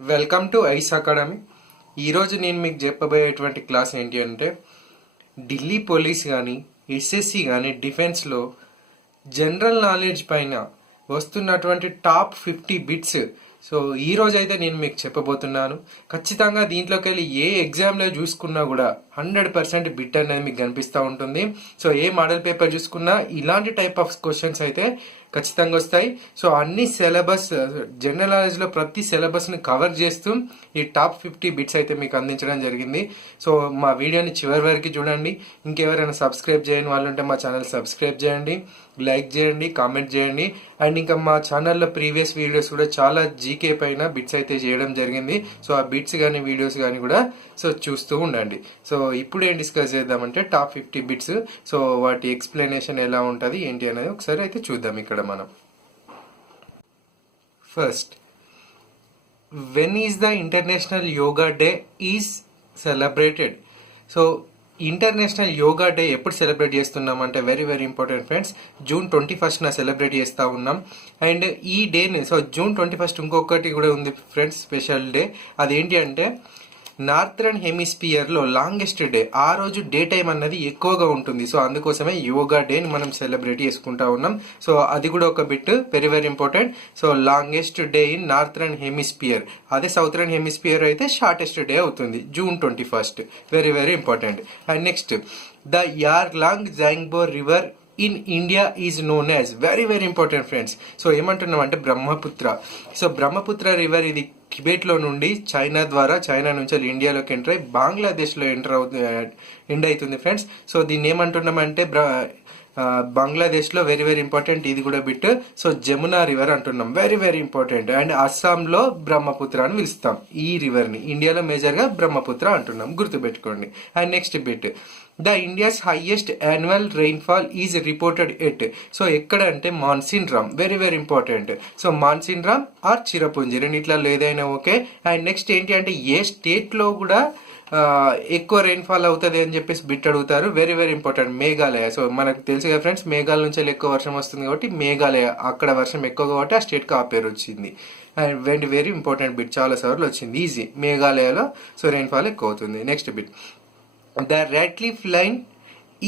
Welcome to ice academy. ఈరోజు నేను మీకు చెప్పబోయేటువంటి క్లాస్ ఏంటి అంటే ఢిల్లీ పోలీస్ కానీ ఎస్ఎస్సి కానీ డిఫెన్స్లో జనరల్ నాలెడ్జ్ పైన వస్తున్నటువంటి టాప్ 50 బిట్స్. సో ఈ రోజు అయితే నేను మీకు చెప్పబోతున్నాను. ఖచ్చితంగా దీంట్లోకి వెళ్ళి ఏ ఎగ్జామ్లో చూసుకున్నా కూడా 100% బిట్ అనేది మీకు కనిపిస్తూ ఉంటుంది. సో ఏ మోడల్ పేపర్ చూసుకున్నా ఇలాంటి టైప్ ఆఫ్ క్వశ్చన్స్ అయితే ఖచ్చితంగా వస్తాయి. సో అన్ని సిలబస్ జనరల్ నాలెడ్జ్లో ప్రతి సిలబస్ని కవర్ చేస్తూ ఈ టాప్ 50 బిట్స్ అయితే మీకు అందించడం జరిగింది. సో మా వీడియోని చివరి వరకు చూడండి. ఇంకెవరైనా సబ్స్క్రైబ్ చేయని వాళ్ళు ఉంటే మా ఛానల్ సబ్స్క్రైబ్ చేయండి, లైక్ చేయండి, కామెంట్ చేయండి. అండ్ ఇంకా మా ఛానల్లో ప్రీవియస్ వీడియోస్ కూడా చాలా జీకే పైన బిట్స్ అయితే చేయడం జరిగింది. సో ఆ బిట్స్ కానీ వీడియోస్ కానీ కూడా సో చూస్తూ ఉండండి. సో ఇప్పుడు ఏం డిస్కస్ చేద్దామంటే టాప్ 50 బిట్స్. సో వాటి ఎక్స్ప్లెనేషన్ ఎలా ఉంటుంది ఏంటి అనేది ఒకసారి అయితే చూద్దాం. ఇక్కడ మనం first, when is the international yoga day is celebrated? So international yoga day ఎప్పుడు సెలబ్రేట్ చేస్తున్నాం అంటే very very important friends, June 21st celebrate చేస్తూ ఉన్నాం. అండ్ ఈ డేని సో June 21 ఇంకొకటి కూడా ఉంది ఫ్రెండ్స్, స్పెషల్ డే. అదేంటి అంటే నార్థరన్ హెమిస్పియర్లో లాంగెస్ట్ డే. ఆ రోజు డే టైం అన్నది ఎక్కువగా ఉంటుంది. సో అందుకోసమే యోగా డేని మనం సెలబ్రేట్ చేసుకుంటా ఉన్నాం. సో అది కూడా ఒక bit very very important. So longest day in northern hemisphere, అదే సౌతరన్ హెమిస్పియర్ అయితే షార్టెస్ట్ డే అవుతుంది June 21. Very very important. And next, the Yarlung Zangbo river in India is known as, very very important friends. So ఏమంటున్నాం అంటే Brahmaputra. So Brahmaputra river ఇది టిబెట్లో నుండి China నుంచి ఇండియాలోకి enter అయ్యి బంగ్లాదేశ్లో ఎండ్ అవుతుంది ఫ్రెండ్స్. సో దీన్ని ఏమంటున్నామంటే బంగ్లాదేశ్లో వెరీ వెరీ ఇంపార్టెంట్, ఇది కూడా బిట్. సో జమునా రివర్ అంటున్నాం, వెరీ వెరీ ఇంపార్టెంట్. అండ్ అస్సాంలో బ్రహ్మపుత్ర అని పిలుస్తాం ఈ రివర్ని. ఇండియాలో మేజర్గా బ్రహ్మపుత్ర అంటున్నాం, గుర్తుపెట్టుకోండి. And next bit, the India's highest annual rainfall is reported at. So ఎక్కడ అంటే Mawsynram, very very important. So Mawsynram or Cherrapunji రెండిట్లలో ఏదైనా ఓకే. అండ్ నెక్స్ట్ ఏంటి అంటే ఏ స్టేట్లో కూడా ఎక్కువ రెయిన్ఫాల్ అవుతుంది అని చెప్పేసి బిట్ అడుగుతారు, very very important. Meghalaya. So మనకు తెలుసు కదా ఫ్రెండ్స్, మేఘాలయ నుంచి ఎక్కువ వర్షం వస్తుంది కాబట్టి మేఘాలయ, అక్కడ వర్షం ఎక్కువ కాబట్టి ఆ స్టేట్కి ఆ పేరు వచ్చింది. And very very important bit, చాలా సార్లు వచ్చింది, ఈజీ. మేఘాలయలో సో రెయిన్ఫాల్ ఎక్కువ అవుతుంది. Next bit, the Radcliffe line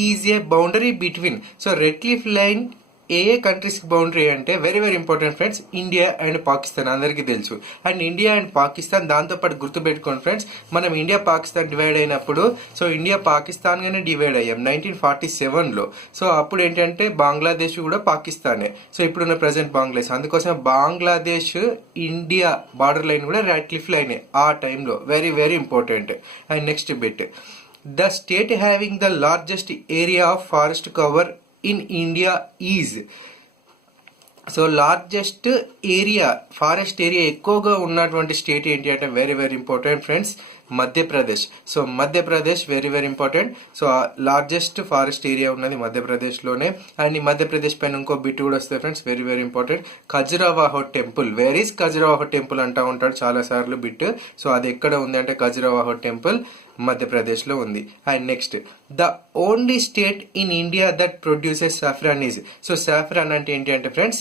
is a boundary between. So Radcliffe line a కంట్రీస్కి బౌండరీ అంటే very very important friends, India and Pakistan అందరికీ తెలుసు. అండ్ ఇండియా అండ్ పాకిస్తాన్ దాంతోపాటు గుర్తుపెట్టుకోండి ఫ్రెండ్స్, మనం ఇండియా పాకిస్తాన్ డివైడ్ అయినప్పుడు సో ఇండియా పాకిస్తాన్గానే డివైడ్ అయ్యాం 1947లో. So అప్పుడు ఏంటంటే బంగ్లాదేశ్ కూడా పాకిస్తానే. సో ఇప్పుడున్న ప్రజెంట్ బంగ్లాదేశ్, అందుకోసం బంగ్లాదేశ్ ఇండియా బార్డర్ లైన్ కూడా రెడ్ క్లిఫ్ లైనే ఆ టైంలో, very very important. And next bit, the state having the largest area of forest cover in India is. So largest area, forest area ఎక్కువగా ఉన్నటువంటి స్టేట్ ఏంటి అంటే very very important friends, Madhya Pradesh. So Madhya Pradesh very very important. So largest forest area ఉన్నది మధ్యప్రదేశ్లోనే. And ఈ మధ్యప్రదేశ్ పైన ఇంకో bit కూడా వస్తుంది friends, very very important. Khajuraho temple, where is Khajuraho temple అంటూ ఉంటాడు చాలా సార్లు బిట్. సో అది ఎక్కడ ఉంది అంటే ఖజురవాహో టెంపుల్ మధ్యప్రదేశ్లో ఉంది. And next, the only state in India that produces saffron is. So saffron అంటే ఏంటి అంటే ఫ్రెండ్స్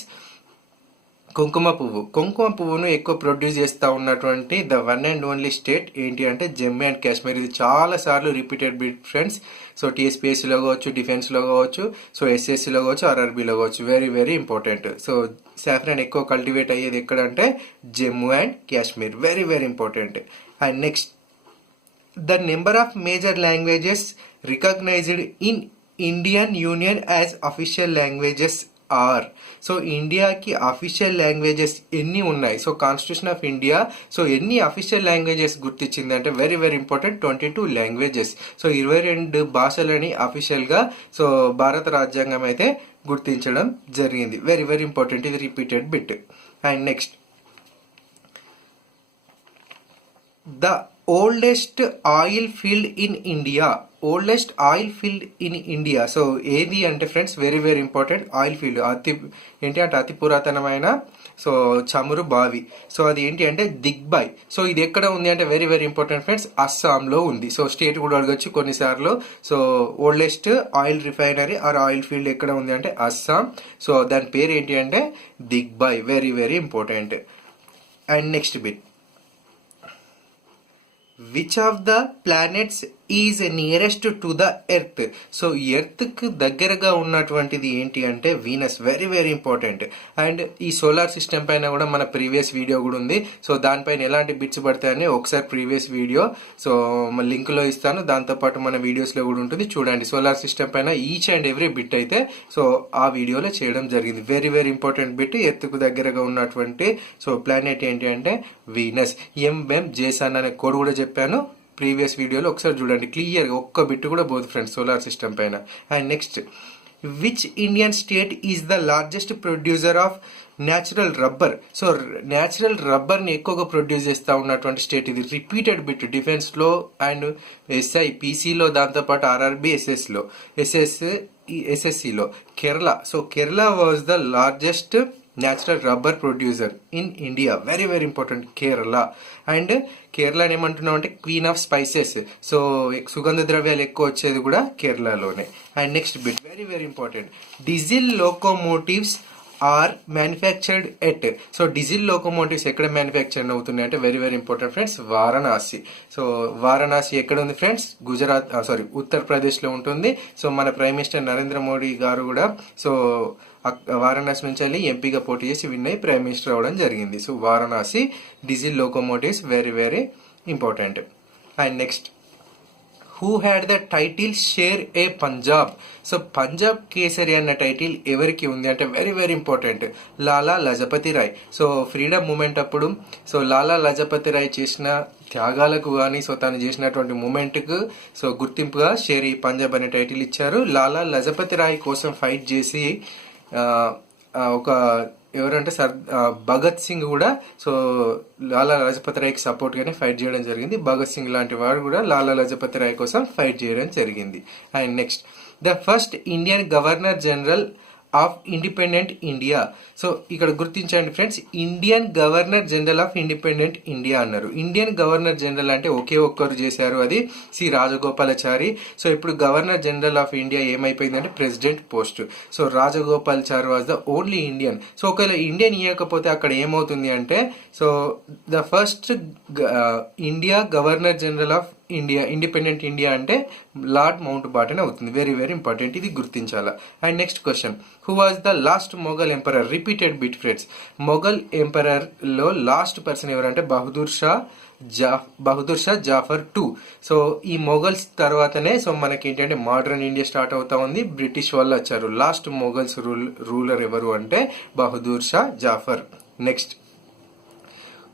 కుంకుమ పువ్వు. కుంకుమ పువ్వును ఎక్కువ ప్రొడ్యూస్ చేస్తూ ఉన్నటువంటి the one and only state ఏంటి అంటే జమ్మూ అండ్ కాశ్మీర్. ఇది చాలా సార్లు రిపీటెడ్ బిట్ ఫ్రెండ్స్. సో టీఎస్పీఎస్సీలో కావచ్చు, డిఫెన్స్లో కావచ్చు, సో ఎస్ఎస్సీలో కావచ్చు, ఆర్ఆర్బీలో కావచ్చు, very very important. So saffron ఎక్కువ కల్టివేట్ అయ్యేది ఎక్కడంటే Jammu and Kashmir, very very important. And next, the number of major languages recognized in Indian Union as official languages are. So ఇండియాకి official languages ఎన్ని ఉన్నాయి? So constitution of India so ఎన్ని official languages గుర్తించింది అంటే very very important, 22 languages. So 22 భాషలని అఫీషియల్గా so భారత రాజ్యాంగం అయితే గుర్తించడం జరిగింది, వెరీ వెరీ ఇంపార్టెంట్. ఇది repeated bit. And next, the oldest oil field in India. Oldest oil field in India so ఏది అంటే friends very very important, oil field ఏంటి అంటే అతి పురాతనమైన సో చమురు బావి. సో అది ఏంటి అంటే దిగ్బాయ్. సో ఇది ఎక్కడ ఉంది అంటే వెరీ వెరీ ఇంపార్టెంట్ ఫ్రెండ్స్, అస్సాంలో ఉంది. సో స్టేట్ కూడా అడగచ్చు కొన్నిసార్లు. So oldest oil refinery or oil field ఎక్కడ ఉంది అంటే అస్సాం. సో దాని పేరు ఏంటి అంటే Digboi, very very important. And next bit, which of the planets is nearest to the earth. So ఎర్త్కి దగ్గరగా ఉన్నటువంటిది ఏంటి అంటే Venus. Very very important. And ఈ సోలార్ సిస్టమ్ పైన కూడా మన ప్రీవియస్ వీడియో కూడా ఉంది. సో దానిపైన ఎలాంటి బిట్స్ పడతాయని ఒకసారి ప్రీవియస్ వీడియో సో లింక్లో ఇస్తాను, దాంతోపాటు మన వీడియోస్లో కూడా ఉంటుంది చూడండి. సోలార్ సిస్టమ్ పైన ఈచ్ అండ్ ఎవ్రీ బిట్ అయితే సో ఆ వీడియోలో చేయడం జరిగింది. Very very important bit. ఎర్త్కు దగ్గరగా ఉన్నటువంటి సో ప్లానెట్ ఏంటి అంటే వీనస్. జేసన్ అనే కోడ్ కూడా చెప్పాను ప్రీవియస్ వీడియోలో, ఒకసారి చూడండి క్లియర్గా, ఒక్క బిట్ కూడా పోదు ఫ్రెండ్స్ సోలార్ సిస్టమ్ పైన. And next, which Indian state is the largest producer of natural rubber. So natural రబ్బర్ని ఎక్కువగా ప్రొడ్యూస్ చేస్తూ ఉన్నటువంటి స్టేట్ ఇది. రిపీటెడ్ బిట్ డిఫెన్స్లో అండ్ ఎస్ఐ పీసీలో, దాంతోపాటు ఆర్ఆర్బి ఎస్ఎస్సిలో Kerala. So Kerala was the largest natural rubber producer in India. Very very important Kerala. And కేరళని ఏమంటున్నాం అంటే క్వీన్ ఆఫ్ స్పైసెస్. సో సుగంధ ద్రవ్యాలు ఎక్కువ వచ్చేది కూడా కేరళలోనే. And next bit very very important. Diesel locomotives are manufactured at. So diesel locomotives ఎక్కడ మ్యానుఫ్యాక్చర్ అవుతున్నాయి అంటే very very important friends, Varanasi. So Varanasi ఎక్కడ ఉంది ఫ్రెండ్స్? గుజరాత్ ఉత్తరప్రదేశ్లో ఉంటుంది. సో మన ప్రైమ్ మినిస్టర్ నరేంద్ర మోడీ గారు కూడా సో వారణాసి నుంచి వెళ్ళి ఎంపీగా పోటీ చేసి విన్ అయ్యి ప్రైమ్ మినిస్టర్ అవ్వడం జరిగింది. So Varanasi diesel locomotives very very important. And next, who had the title Sher e Punjab. So Punjab Kesari అన్న టైటిల్ ఎవరికి ఉంది అంటే very very important, Lala Lajpat Rai. So freedom movement అప్పుడు సో లాలా లజపతి రాయ్ చేసిన త్యాగాలకు కానీ సో తను చేసినటువంటి మూమెంట్కు సో గుర్తింపుగా షేర్ ఈ పంజాబ్ అనే టైటిల్ ఇచ్చారు. లాలా లజపతి రాయ్ కోసం ఫైట్ చేసి ఒక ఎవరంటే భగత్ సింగ్ కూడా సో లాలా లజపతి రాయ్కి సపోర్ట్గానే ఫైట్ చేయడం జరిగింది. భగత్ సింగ్ లాంటి వాడు కూడా లాలా లజపతి రాయ్ కోసం ఫైట్ చేయడం జరిగింది. And next, the first Indian governor general of independent India. So ఇక్కడ గుర్తించండి friends, Indian governor general of independent India అన్నారు. ఇండియన్ గవర్నర్ జనరల్ అంటే ఒకే ఒక్కరు చేశారు, అది సి రాజగోపాలాచారి. సో ఇప్పుడు గవర్నర్ జనరల్ ఆఫ్ ఇండియా ఏమైపోయిందంటే president post. So Rajagopalachari was the only Indian. So ఒకవేళ ఇండియన్ ఇవ్వకపోతే అక్కడ ఏమవుతుంది అంటే so the first India governor general of India independent India అంటే లార్డ్ మౌంట్ బాటన్ అవుతుంది. వెరీ వెరీ ఇంపార్టెంట్, ఇది గుర్తించాలా. And next question, who was the last Mughal emperor. Repeated bit friends, Mughal emperor లో లాస్ట్ పర్సన్ ఎవరంటే బహదూర్ షా జాఫర్ II. సో ఈ మొఘల్స్ తర్వాతనే so మనకి ఏంటంటే మోడర్న్ ఇండియా స్టార్ట్ అవుతా ఉంది. బ్రిటిష్ వాళ్ళు వచ్చారు. లాస్ట్ మొఘల్స్ రూలర్ ఎవరు అంటే Bahadur Shah Zafar. Next,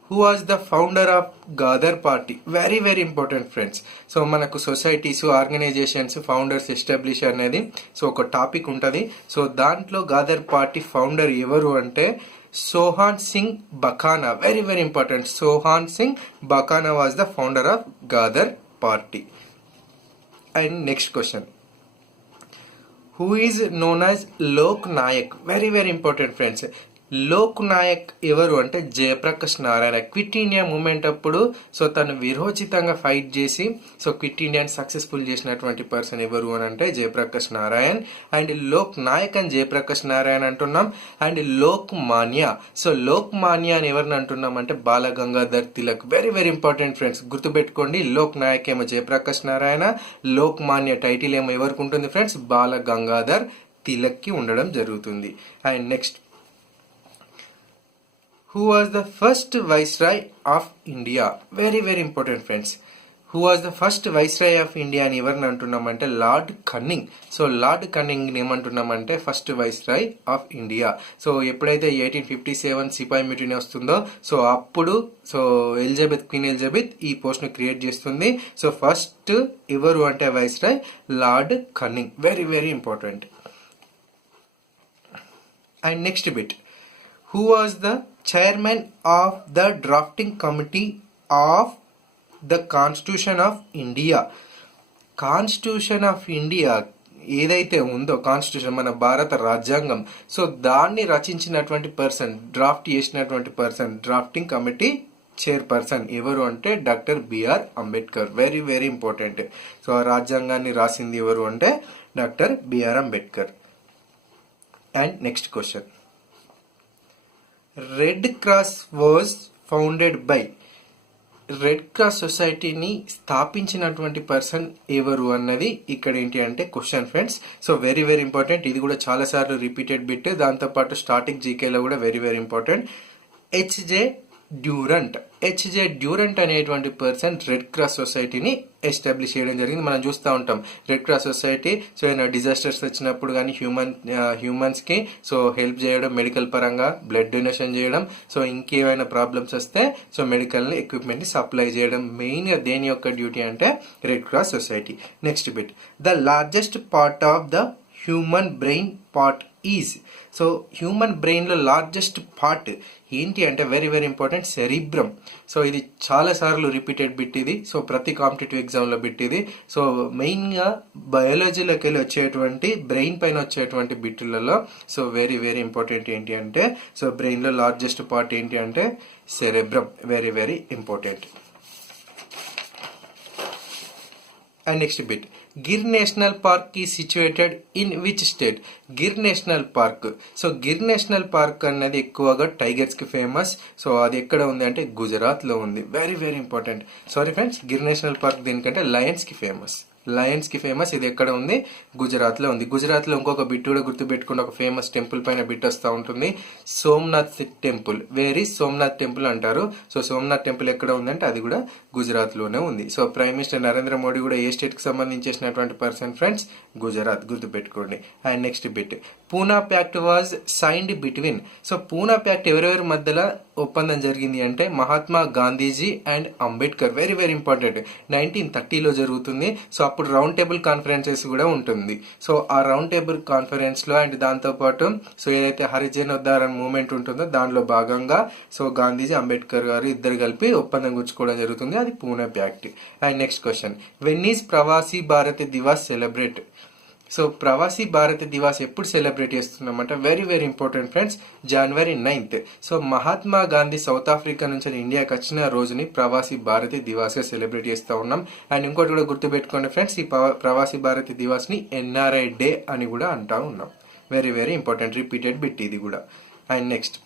who was the founder of Ghadar party. Very very important friends. So మనకు సొసైటీస్, ఆర్గనైజేషన్స్, ఫౌండర్స్ ఎస్టాబ్లిష్ అనేది సో ఒక టాపిక్ ఉంటుంది. సో దాంట్లో గాదర్ పార్టీ ఫౌండర్ ఎవరు అంటే Sohan Singh Bakna. Very very important, Sohan Singh Bakna was the founder of Ghadar party. And next question, who is known as Lok Nayak. Very very important friends. Lok Nayak ఎవరు అంటే Jayaprakash Narayana. Quit India movement అప్పుడు so తను విరోచితంగా ఫైట్ చేసి సో క్విట్ ఇండియాని సక్సెస్ఫుల్ చేసినటువంటి పర్సన్ ఎవరు అని అంటే జయప్రకాష్ నారాయణ్. అండ్ లోక్ నాయక్ అని జయప్రకాష్ నారాయణ అంటున్నాం. అండ్ లోక్ మాన్యా. సో లోక్ మాన్యా అని ఎవరిని అంటున్నాం అంటే Bal Gangadhar Tilak. Very very important friends, గుర్తుపెట్టుకోండి. లోక్ నాయక్ ఏమో జయప్రకాష్ నారాయణ, లోక్ మాన్య టైటిల్ ఏమో ఎవరికి ఉంటుంది ఫ్రెండ్స్, బాల గంగాధర్ తిలక్కి ఉండడం జరుగుతుంది. And next, who was the first viceroy of India. Very very important friends, who was the first viceroy of India అని ఎవరిని అంటున్నామంటే lord Canning. So lord Canning ఏమంటున్నామంటే first viceroy of India. So ఎప్పుడైతే 1857 సిపాయి mutiny వస్తుందో so అప్పుడు so queen Elizabeth ఈ పోస్ట్ను create చేస్తుంది. So first ఎవరు అంటే viceroy lord cunning. Very very important. And next bit, who was the chairman of the drafting committee of the Constitution of India. Constitution of India ఏదైతే ఉందో Constitution మన భారత రాజ్యాంగం so దాన్ని రచించినటువంటి పర్సన్, డ్రాఫ్ట్ చేసినటువంటి పర్సన్, డ్రాఫ్టింగ్ కమిటీ చైర్పర్సన్ ఎవరు అంటే doctor B R Ambedkar. Very very important. So ఆ రాజ్యాంగాన్ని రాసింది ఎవరు అంటే doctor B R Ambedkar. And next question, Red Cross was founded by. Red Cross సొసైటీని స్థాపించినటువంటి పర్సన్ ఎవరు అన్నది ఇక్కడ ఏంటి అంటే question friends. So very very important, ఇది కూడా చాలా సార్లు రిపీటెడ్ బిట్. దాంతోపాటు స్టార్టింగ్ జీకేలో కూడా వెరీ వెరీ ఇంపార్టెంట్. హెచ్జే డ్యూరంట్ అనేటువంటి పర్సన్ రెడ్ క్రాస్ సొసైటీని ఎస్టాబ్లిష్ చేయడం జరిగింది. మనం చూస్తూ ఉంటాం రెడ్ క్రాస్ సొసైటీ. సో ఏమైనా డిజాస్టర్స్ వచ్చినప్పుడు కానీ హ్యూమన్స్కి సో హెల్ప్ చేయడం, మెడికల్ పరంగా బ్లడ్ డొనేషన్ చేయడం, సో ఇంకేమైనా ప్రాబ్లమ్స్ వస్తే సో మెడికల్ ఎక్విప్మెంట్ని సప్లై చేయడం మెయిన్గా దేని యొక్క డ్యూటీ అంటే red cross society. Next bit, the largest part of the human brain part is. So human బ్రెయిన్లో లార్జెస్ట్ పార్ట్ ఏంటి అంటే very very important, cerebrum. So ఇది చాలాసార్లు రిపీటెడ్ బిట్ ఇది. సో ప్రతి కాంపిటేటివ్ ఎగ్జామ్లో బిట్ ఇది. సో మెయిన్గా బయాలజీలోకి వెళ్ళి వచ్చేటువంటి బ్రెయిన్ పైన వచ్చేటువంటి బిట్లలో సో వెరీ వెరీ ఇంపార్టెంట్ ఏంటి అంటే సో బ్రెయిన్లో లార్జెస్ట్ పార్ట్ ఏంటి అంటే cerebrum. Very very important. And next bit, Gir national park ఈ situated in which state. Gir national park. So Gir national park అన్నది ఎక్కువగా టైగర్స్కి ఫేమస్. సో అది ఎక్కడ ఉంది అంటే గుజరాత్లో ఉంది. Very very important. Sorry friends, Gir national park దీనికంటే లయన్స్కి ఫేమస్. ఇది ఎక్కడ ఉంది? గుజరాత్లో ఉంది. గుజరాత్లో ఇంకొక బిట్ కూడా గుర్తుపెట్టుకుని ఒక ఫేమస్ టెంపుల్ పైన బిట్ వస్తూ ఉంటుంది, Somnath temple. Very Somnath temple అంటారు. సో సోమనాథ్ టెంపుల్ ఎక్కడ ఉందంటే అది కూడా గుజరాత్లోనే ఉంది. So prime minister Narendra Modi కూడా ఏ స్టేట్కి సంబంధించేసినటువంటి పర్సన్ ఫ్రెండ్స్? గుజరాత్. గుర్తుపెట్టుకోండి. And next bit, Poona pact was signed between. So Poona pact ఎవరెవరి మధ్యలో ఒప్పందం జరిగింది అంటే Mahatma Gandhiji and Ambedkar. Very very important. 1930లో జరుగుతుంది. సో అప్పుడు రౌండ్ టేబుల్ కాన్ఫరెన్సెస్ కూడా ఉంటుంది. సో ఆ రౌండ్ టేబుల్ కాన్ఫరెన్స్లో అండ్ దాంతోపాటు సో ఏదైతే హరిజనోద్ధారణ మూవ్మెంట్ ఉంటుందో దానిలో భాగంగా సో గాంధీజీ, అంబేద్కర్ గారు ఇద్దరు కలిపి ఒప్పందం గుచ్చుకోవడం జరుగుతుంది. అది Poona pact. And next question, when is Pravasi Bharat Divas celebrate. So Pravasi Bharat Divas ఎప్పుడు సెలబ్రేట్ చేస్తున్నామంటే very very important friends, January 9th. So Mahatma Gandhi South Africa నుంచి ఇండియాకి వచ్చిన రోజుని ప్రవాసీ భారతీ దివాస్గా సెలబ్రేట్ చేస్తూ ఉన్నాం. అండ్ ఇంకోటి కూడా గుర్తుపెట్టుకోండి ఫ్రెండ్స్, ఈ ప్రవాసీ భారతీ దివాస్ని NRI డే అని కూడా అంటూ ఉన్నాం. Very very important, repeated bit ఇది కూడా. And next,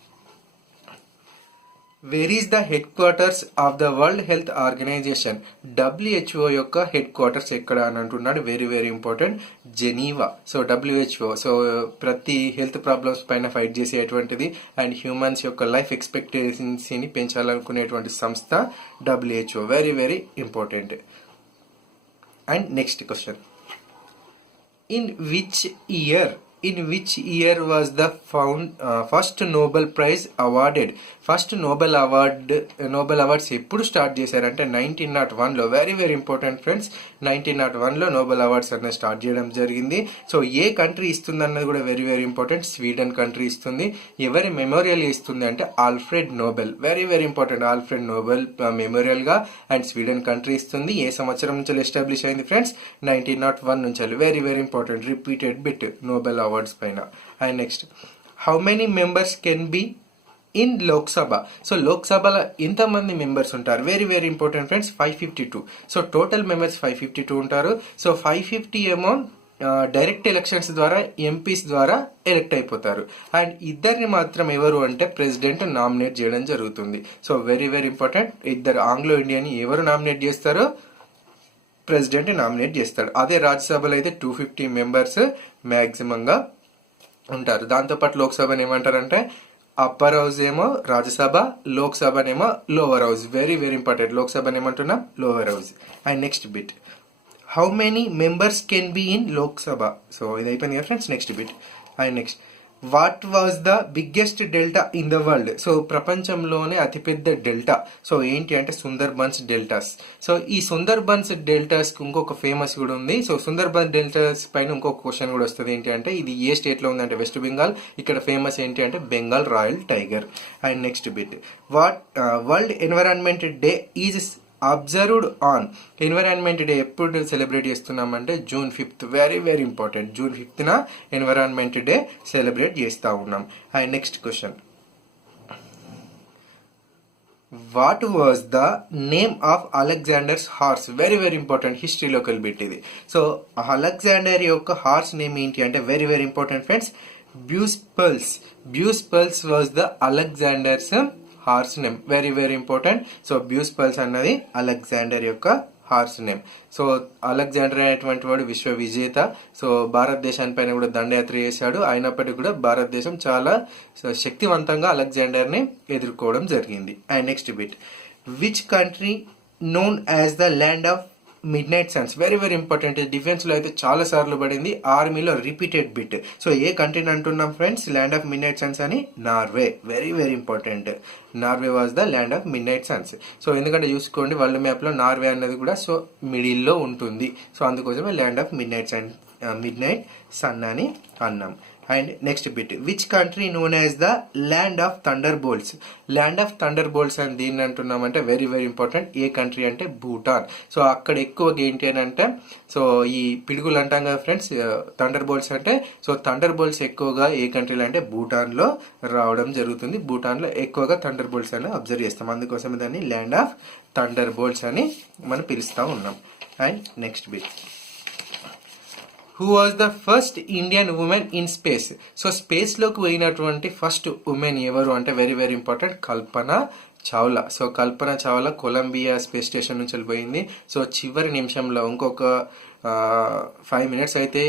where is the headquarters of the World Health Organization. WHO యొక్క హెడ్ క్వార్టర్స్ ఎక్కడ అని అంటున్నాడు. Very very important, Geneva. So WHO so ప్రతి హెల్త్ ప్రాబ్లమ్స్ పైన ఫైట్ చేసేటువంటిది అండ్ హ్యూమన్స్ యొక్క లైఫ్ ఎక్స్పెక్టెన్సీని పెంచాలనుకునేటువంటి సంస్థ WHO. Very very important. And next question, in which year was the first Nobel Prize awarded. First Nobel awards ఎప్పుడు start చేశారంటే 1901లో. వెరీ వెరీ ఇంపార్టెంట్ ఫ్రెండ్స్, 1901లో నోబెల్ అవార్డ్స్ అనేది స్టార్ట్ చేయడం జరిగింది. సో ఏ కంట్రీ ఇస్తుంది అన్నది కూడా వెరీ వెరీ ఇంపార్టెంట్, స్వీడన్ కంట్రీ ఇస్తుంది. ఎవరి మెమోరియల్ ఇస్తుంది అంటే Alfred Nobel. Very very important, Alfred Nobel మెమోరియల్గా అండ్ స్వీడన్ కంట్రీ ఇస్తుంది. ఏ సంవత్సరం నుంచి ఎస్టాబ్లిష్ అయింది ఫ్రెండ్స్? 1901 నుంచి. Very very important, repeated bit Nobel awards పైన. And next, how many members can be in Lok Sabha. So లోక్సభలో ఎంతమంది మెంబర్స్ ఉంటారు? Very very important friends, 552. So total members 552 ఉంటారు. సో 550 ఏమో డైరెక్ట్ ఎలక్షన్స్ ద్వారా ఎంపీస్ ద్వారా ఎలక్ట్ అయిపోతారు. అండ్ ఇద్దరిని మాత్రం ఎవరు అంటే ప్రెసిడెంట్ నామినేట్ చేయడం జరుగుతుంది. సో వెరీ వెరీ ఇంపార్టెంట్, ఇద్దరు ఆంగ్లో ఇండియన్ ఎవరు నామినేట్ చేస్తారో ప్రెసిడెంట్ నామినేట్ చేస్తాడు. అదే రాజ్యసభలో అయితే 250 మెంబర్స్ మ్యాక్సిమంగా ఉంటారు. దాంతోపాటు లోక్సభని ఏమంటారంటే అప్పర్ హౌస్ ఏమో రాజ్యసభ, లోక్సభనేమో lower house. Very very important, లోక్సభని ఏమంటున్నాం? Lower house. And next bit, how many members can be in Lok Sabha. So ఇది అయిపోయింది కదా friends. Next bit. And next, what was the biggest delta in the world. So ప్రపంచంలోనే అతిపెద్ద delta so ఏంటి అంటే Sundarbans deltas. So ఈ సుందర్బన్స్ డెల్టాస్కి ఇంకొక ఫేమస్ కూడా ఉంది. సో సుందర్బన్స్ డెల్టాస్ పైన ఇంకొక క్వశ్చన్ కూడా వస్తుంది. ఏంటి అంటే ఇది ఏ స్టేట్లో ఉందంటే వెస్ట్ బెంగాల్. ఇక్కడ ఫేమస్ ఏంటి అంటే Bengal royal tiger. And next bit, world environment day is observed on. Environment day ఎప్పుడు సెలబ్రేట్ చేస్తున్నామంటే June 5th. Very very important, June 5th environment day celebrate చేస్తూ ఉన్నాం. And next question, what was the name of Alexander's horse. Very very important, హిస్టరీలోకి వెళ్ళిపెట్టి ఇది. So Alexander యొక్క horse name ఏంటి అంటే very very important friends, Bucephalus was the Alexander's horse name, very very important. So బ్యూస్ pulse అన్నది Alexander యొక్క horse name. So Alexander అనేటువంటి వాడు విశ్వ విజేత. సో భారతదేశానిపైన కూడా దండయాత్ర చేశాడు. అయినప్పటికీ కూడా భారతదేశం చాలా శక్తివంతంగా అలెగ్జాండర్ని ఎదుర్కోవడం జరిగింది. And next bit, which country known as the land of midnight suns, very very important. డిఫెన్స్లో అయితే చాలా సార్లు పడింది, ఆర్మీలో రిపీటెడ్ బిట్. సో ఏ కంట్రీని అంటున్నాం friends land of midnight suns అని? Norway, very very important. Norway was the land of midnight suns. So ఎందుకంటే చూసుకోండి వరల్డ్ మ్యాప్లో నార్వే అన్నది కూడా సో మిడిల్లో ఉంటుంది. సో అందుకోసమే land of midnight sun అని అన్నాం. And next bit, which country known as the land of thunderbolts. Land of thunderbolts అని దీన్ని అంటున్నామంటే వెరీ వెరీ ఇంపార్టెంట్. ఏ కంట్రీ అంటే భూటాన్. సో అక్కడ ఎక్కువగా ఏంటి అని అంటే సో ఈ పిడుగులు అంటాం కదా ఫ్రెండ్స్, థండర్ బోల్ట్స్ అంటే సో థండర్ బోల్ట్స్ ఎక్కువగా ఏ కంట్రీలో అంటే భూటాన్లో రావడం జరుగుతుంది. భూటాన్లో ఎక్కువగా థండర్ బోల్ట్స్ అని అబ్జర్వ్ చేస్తాం, అందుకోసమే దాన్ని ల్యాండ్ ఆఫ్ థండర్ బోల్ట్స్ అని మనం పిలుస్తూ ఉన్నాం. And next bit, who was the first Indian women in space. So స్పేస్లోకి పోయినటువంటి ఫస్ట్ ఉమెన్ ఎవరు అంటే very very important, Kalpana Chawla. So Kalpana Chawla Columbia space station నుంచి వెళ్ళిపోయింది. సో చివరి నిమిషంలో ఇంకొక 5 minutes అయితే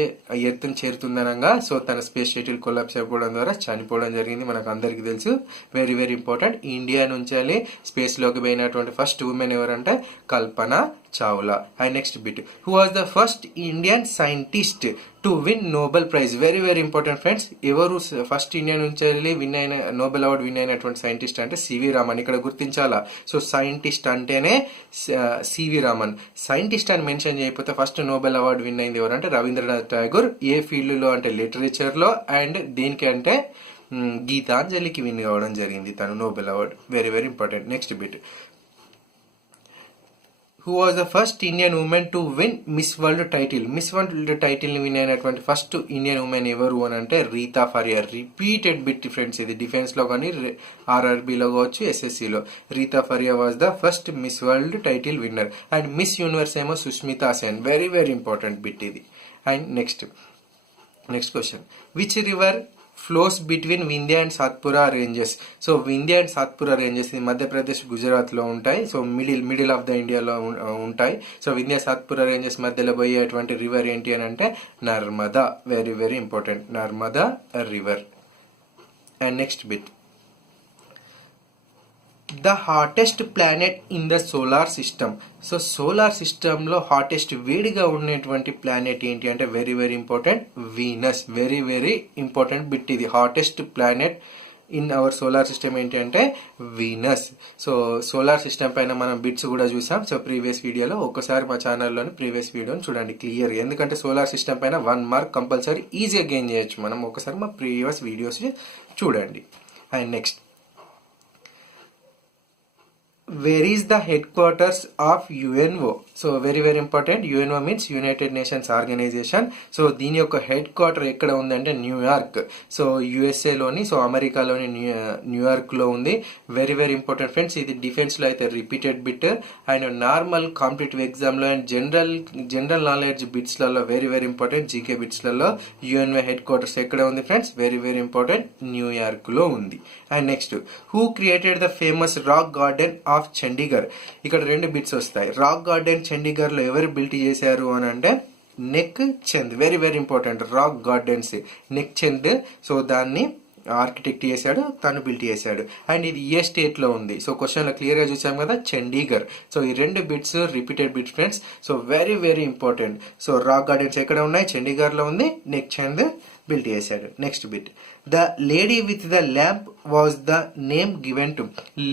ఎర్త్ని చేరుతుందనగా సో తన స్పేస్ షటిల్ కొలాప్స్ అయిపోవడం ద్వారా చనిపోవడం జరిగింది, మనకు అందరికీ తెలుసు. Very very important. ఇండియా నుంచి వెళ్ళి స్పేస్లోకి పోయినటువంటి ఫస్ట్ ఉమెన్ ఎవరంటే Kalpana Chawla. And next bit, who was the first Indian scientist to win Nobel prize. Very very important friends. ఎవరు ఫస్ట్ ఇండియా నుంచి వెళ్ళి నోబెల్ అవార్డు విన్ అయినటువంటి సైంటిస్ట్ అంటే సివి రామన్. ఇక్కడ గుర్తించాలా, సో సైంటిస్ట్ అంటేనే సివి రామన్. సైంటిస్ట్ అని మెన్షన్ చేయకపోతే ఫస్ట్ నోబెల్ అవార్డు విన్ అయింది ఎవరంటే రవీంద్రనాథ్ ఠాగూర్. ఏ ఫీల్డ్లో అంటే లిటరేచర్లో, అండ్ దీనికి అంటే గీతాంజలికి విన్ కావడం జరిగింది తను Nobel award. Very very important. Next bit, who was the first Indian women to win miss world title. Miss world టైటిల్ని విన్ అయినటువంటి ఫస్ట్ ఇండియన్ ఉమెన్ ఎవరు అని అంటే Reita Faria. Repeated bit friends, ఇది డిఫెన్స్లో కానీ ఆర్ఆర్బీలో కావచ్చు ఎస్ఎస్సిలో. Reita Faria was the first miss world title winner. And miss universe ఏమో Sushmita Sen. Very very important bit ఇది. And next question, which river flows between Vindhya and Satpura ranges. So Vindhya and Satpura ranges ఇది మధ్యప్రదేశ్ గుజరాత్లో ఉంటాయి. సో మిడిల్ ఆఫ్ ద ఇండియాలో ఉంటాయి. సో వింధ్యా సాత్పురా రేంజెస్ మధ్యలో పోయేటువంటి river ఏంటి అని అంటే Narmada. Very very important, Narmada river. And next bit, the hottest planet in the solar system. So solar సిస్టంలో హాటెస్ట్ వేడిగా ఉన్నటువంటి ప్లానెట్ ఏంటి అంటే very very important, Venus. Very very important bit ఇది. Hottest planet in our solar system ఏంటి అంటే Venus. So solar system పైన మనం బిట్స్ కూడా చూసాం. సో ప్రీవియస్ వీడియోలో ఒక్కసారి మా ఛానల్లోని ప్రీవియస్ వీడియోని చూడండి క్లియర్గా, ఎందుకంటే సోలార్ సిస్టమ్ పైన 1 mark కంపల్సరీ ఈజీగా గెయిన్ చేయొచ్చు మనం. ఒకసారి మా ప్రీవియస్ వీడియోస్ చూడండి. And next, where is the headquarters of UNO. So very very important. UNO means United Nations Organization. So దీని యొక్క హెడ్ క్వార్టర్ ఎక్కడ ఉంది అంటే న్యూయార్క్. సో యుఎస్ఏలోని, సో అమెరికాలోని న్యూయార్క్లో ఉంది. Very very important friends. ఇది డిఫెన్స్లో అయితే repeated bit, and normal competitive ఎగ్జామ్లో అండ్ జనరల్ నాలెడ్జ్ బిట్స్లలో వెరీ వెరీ ఇంపార్టెంట్. జీకే బిట్స్లలో UNO హెడ్ క్వార్టర్స్ ఎక్కడ ఉంది ఫ్రెండ్స్? వెరీ వెరీ ఇంపార్టెంట్, న్యూయార్క్లో ఉంది. And next, who created the famous rock garden of Chandigarh. ఇక్కడ 2 బిట్స్ వస్తాయి. రాక్ గార్డెన్ చండీగఢ్లో ఎవరు బిల్ట్ చేశారు అని అంటే neck Chand. Very very important. Rock gardens neck Chand. So దాన్ని ఆర్కిటెక్ట్ చేశాడు, తను బిల్ట్ చేశాడు. అండ్ ఇది ఏ స్టేట్లో ఉంది? సో క్వశ్చన్లో క్లియర్గా చూసాం కదా, చండీగఢ్. సో ఈ 2 bits repeated bits friends. So very very important. So rock gardens ఎక్కడ ఉన్నాయి? చండీగఢ్లో ఉంది. నెక్ చంద్ బిల్ట్ చేశాడు. Next bit, the lady with the lamp was the name given to.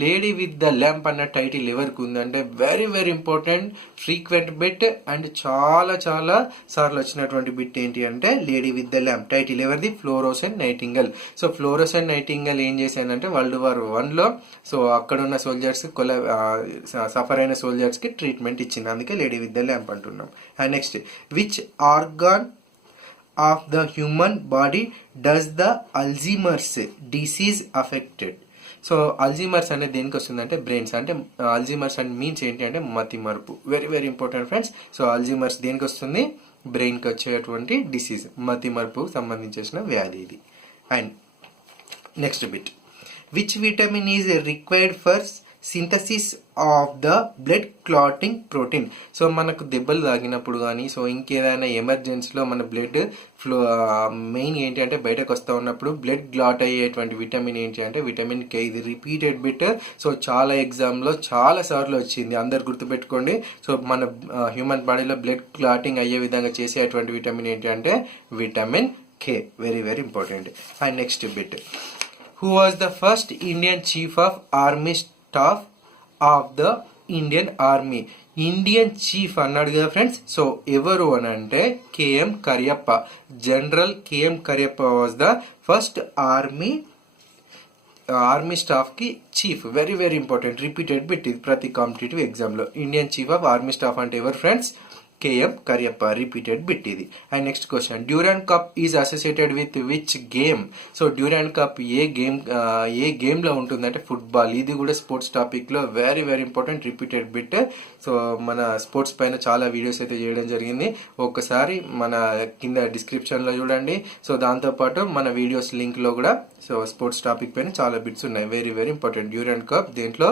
Lady with the lamp అన్న టైటిల్ ఎవరికి ఉందంటే very very important, frequent bit and చాలా చాలా సార్లు వచ్చినటువంటి బిట్ ఏంటి అంటే lady with the lamp title ఎవరిది? Florence Nightingale. So Florence Nightingale ఏం చేశానంటే World War I సో అక్కడున్న సోల్జర్స్ సఫర్ అయిన సోల్జర్స్కి ట్రీట్మెంట్ ఇచ్చింది, అందుకే లేడీ విత్ ద ల్యాంప్ అంటున్నాం. And next, which organ of the human body does the Alzheimer's disease affected. So Alzheimer's అనేది దేనికి వస్తుందంటే బ్రెయిన్స్. అంటే అల్జీమర్స్ అండ్ మీన్స్ ఏంటి అంటే మతి మరుపు. Very very important friends. So Alzheimer's దేనికి వస్తుంది? బ్రెయిన్కి వచ్చేటువంటి డిసీజ్, మతి మరుపుకు సంబంధించిన వ్యాధి ఇది. And next bit, which vitamin is required for synthesis of the blood clotting protein. So మనకు దెబ్బలు తాగినప్పుడు కానీ సో ఇంకేదైనా ఎమర్జెన్సీలో మన బ్లడ్ ఫ్లో మెయిన్ ఏంటి అంటే బయటకు వస్తూ ఉన్నప్పుడు బ్లడ్ క్లాట్ అయ్యేటువంటి విటమిన్ ఏంటి అంటే విటమిన్ కే. ఇది రిపీటెడ్ బిట్. సో చాలా ఎగ్జామ్లో చాలా సార్లు వచ్చింది, అందరు గుర్తుపెట్టుకోండి. సో మన హ్యూమన్ బాడీలో బ్లడ్ క్లాటింగ్ అయ్యే విధంగా చేసేటువంటి విటమిన్ ఏంటి అంటే vitamin K. Very very important. And next bit, who was the first Indian chief of army staff of the Indian army. Indian chief అన్నాడు కదా ఫ్రెండ్స్. సో ఎవరు అని అంటే K M Cariappa. General K M Cariappa was the first army staff కి chief. Very very important, repeated bit ఇది ప్రతి competitive ఎగ్జామ్లో. Indian chief of army staff అంటే ఎవరు friends? K M Cariappa. Repeated bit ఇది. And next question, Durand cup is associated with which game. So Durand cup ఏ గేమ్లో ఉంటుందంటే ఫుట్బాల్. ఇది కూడా స్పోర్ట్స్ టాపిక్లో very very important, repeated bit. So మన స్పోర్ట్స్ పైన చాలా వీడియోస్ అయితే చేయడం జరిగింది, ఒక్కసారి మన కింద డిస్క్రిప్షన్లో చూడండి. సో దాంతోపాటు మన వీడియోస్ లింక్లో కూడా సో స్పోర్ట్స్ టాపిక్ పైన చాలా బిట్స్ ఉన్నాయి. Very very important. Durand cup దేంట్లో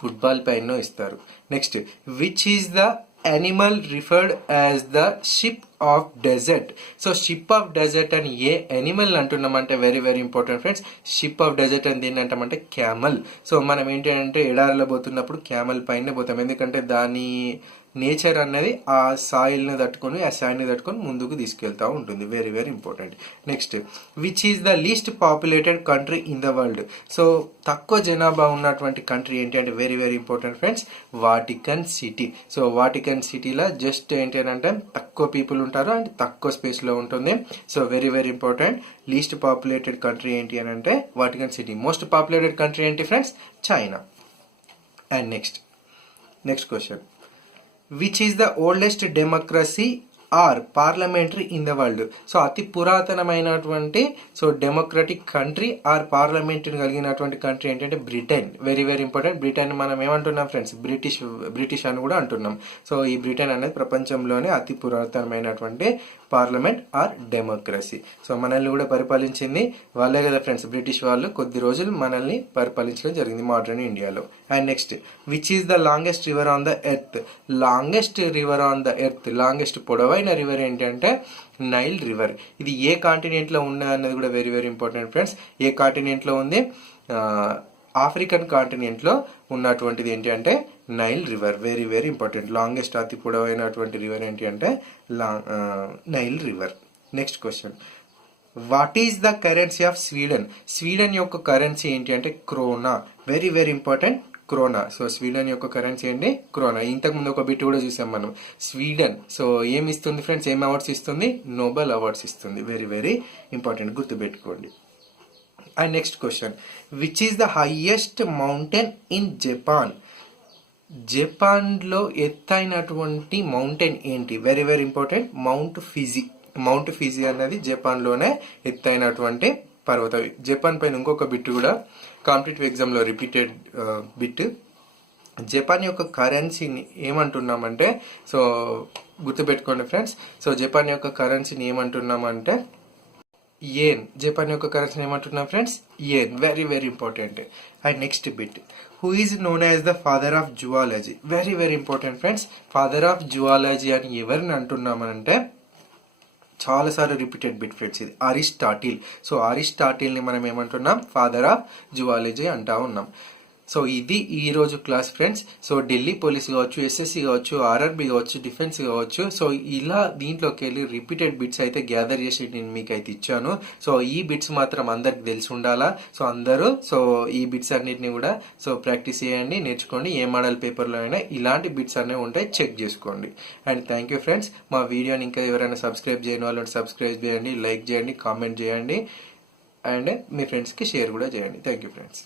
ఫుట్బాల్ పైన ఇస్తారు. Next, which is the animal referred as the ship of desert. So ship of desert అని ఏ అనిమల్ అంటున్నామంటే very very important friends. Ship of desert అని దేన్ని అంటామంటే క్యామల్. సో మనం ఏంటి అంటే ఎడారిలో పోతున్నప్పుడు క్యామల్ పైన పోతాం, ఎందుకంటే దాని నేచర్ అన్నది ఆ సాయిల్ని తట్టుకొని ఆ శాండ్ని తట్టుకొని ముందుకు తీసుకెళ్తూ ఉంటుంది. Very very important. Next, which is the least populated country in the world. So తక్కువ జనాభా ఉన్నటువంటి కంట్రీ ఏంటి అంటే very very important friends, Vatican city. So Vatican సిటీలో జస్ట్ ఏంటి అంటే తక్కువ పీపుల్ ఉంటారు అండ్ తక్కువ స్పేస్లో ఉంటుంది. So very very important. Least populated country ఏంటి అని అంటే Vatican city. Most populated country ఏంటి friends? China. And next question, which is the oldest democracy are parliamentary in the world. So అతి పురాతనమైనటువంటి so democratic country or parliamentary కలిగినటువంటి country ఏంటంటే Britain. Very very important. Britain మనం ఏమంటున్నాం friends? British అని కూడా అంటున్నాం. సో ఈ బ్రిటన్ అనేది ప్రపంచంలోనే అతి పురాతనమైనటువంటి పార్లమెంట్ ఆర్ డెమోక్రసీ. సో మనల్ని కూడా పరిపాలించింది వాళ్ళే కదా ఫ్రెండ్స్, బ్రిటిష్ వాళ్ళు. కొద్ది రోజులు మనల్ని పరిపాలించడం జరిగింది మోడర్న్ ఇండియాలో. And next, which is the longest river on the earth. Longest river on the earth, longest పొడవైన రివర్ ఏంటంటే నైల్ రివర్. ఇది ఏ కాంటినెంట్లో ఉన్నది అన్నది కూడా వెరీ వెరీ ఇంపార్టెంట్ ఫ్రెండ్స్. ఏ కాంటినెంట్లో ఉంది? ఆఫ్రికన్ కాంటినెంట్లో ఉన్నటువంటిది ఏంటి అంటే Nile river. Very very important. Longest అతి పొడవైనటువంటి రివర్ ఏంటి అంటే Nile river. Next question, what is the currency of Sweden. Sweden యొక్క కరెన్సీ ఏంటి అంటే krona. Very very important, krona. So Sweden యొక్క కరెన్సీ ఏంటి? క్రోనా. ఇంతకుముందు ఒక బిట్ కూడా చూసాం మనం. స్వీడన్ సో ఏమి ఇస్తుంది ఫ్రెండ్స్? ఏం అవార్డ్స్ ఇస్తుంది? నోబెల్ అవార్డ్స్ ఇస్తుంది. వెరీ వెరీ ఇంపార్టెంట్, గుర్తుపెట్టుకోండి. And next question, which is the highest mountain in Japan. జపాన్లో ఎత్తైనటువంటి మౌంటైన్ ఏంటి? Very very important, mount Fiji. Mount Fiji అన్నది జపాన్లోనే ఎత్తైనటువంటి పర్వతం. జపాన్ పైన ఇంకొక బిట్ కూడా కాంపిటేటివ్ ఎగ్జామ్లో రిపీటెడ్ బిట్. జపాన్ యొక్క కరెన్సీని ఏమంటున్నామంటే సో గుర్తుపెట్టుకోండి ఫ్రెండ్స్. సో జపాన్ యొక్క కరెన్సీని ఏమంటున్నామంటే యేన్. జపాన్ యొక్క కరెన్సీని ఏమంటున్నాం friends? Yen. Very very important. And next bit, who is known as the father of zoology. Very very important friends. Father of zoology అని ఎవరిని అంటున్నామంటే చాలాసార్లు రిపీటెడ్ బిట్ ఫ్రెండ్స్ ఇది, అరిస్టాటిల్. సో అరిస్టాటిల్ని మనం ఏమంటున్నాం? ఫాదర్ ఆఫ్ జువాలజీ అంటా ఉన్నాం. సో ఇది ఈరోజు class friends. So Delhi police కావచ్చు, ఎస్ఎస్సి కావచ్చు, ఆర్ఆర్బి కావచ్చు, డిఫెన్స్ కావచ్చు, సో ఇలా దీంట్లోకి వెళ్ళి రిపీటెడ్ బిట్స్ అయితే గ్యాదర్ చేసి నేను మీకు అయితే ఇచ్చాను. సో ఈ బిట్స్ మాత్రం అందరికి తెలిసి ఉండాలా. సో అందరూ సో ఈ బిట్స్ అన్నిటిని కూడా సో ప్రాక్టీస్ చేయండి, నేర్చుకోండి. ఏ మోడల్ పేపర్లో అయినా ఇలాంటి బిట్స్ అనేవి ఉంటాయి, చెక్ చేసుకోండి. And thank you friends. మా వీడియోని ఇంకా ఎవరైనా సబ్స్క్రైబ్ చేయని వాళ్ళు సబ్స్క్రైబ్ చేయండి, లైక్ చేయండి, కామెంట్ చేయండి అండ్ మీ ఫ్రెండ్స్కి షేర్ కూడా చేయండి. Thank you friends.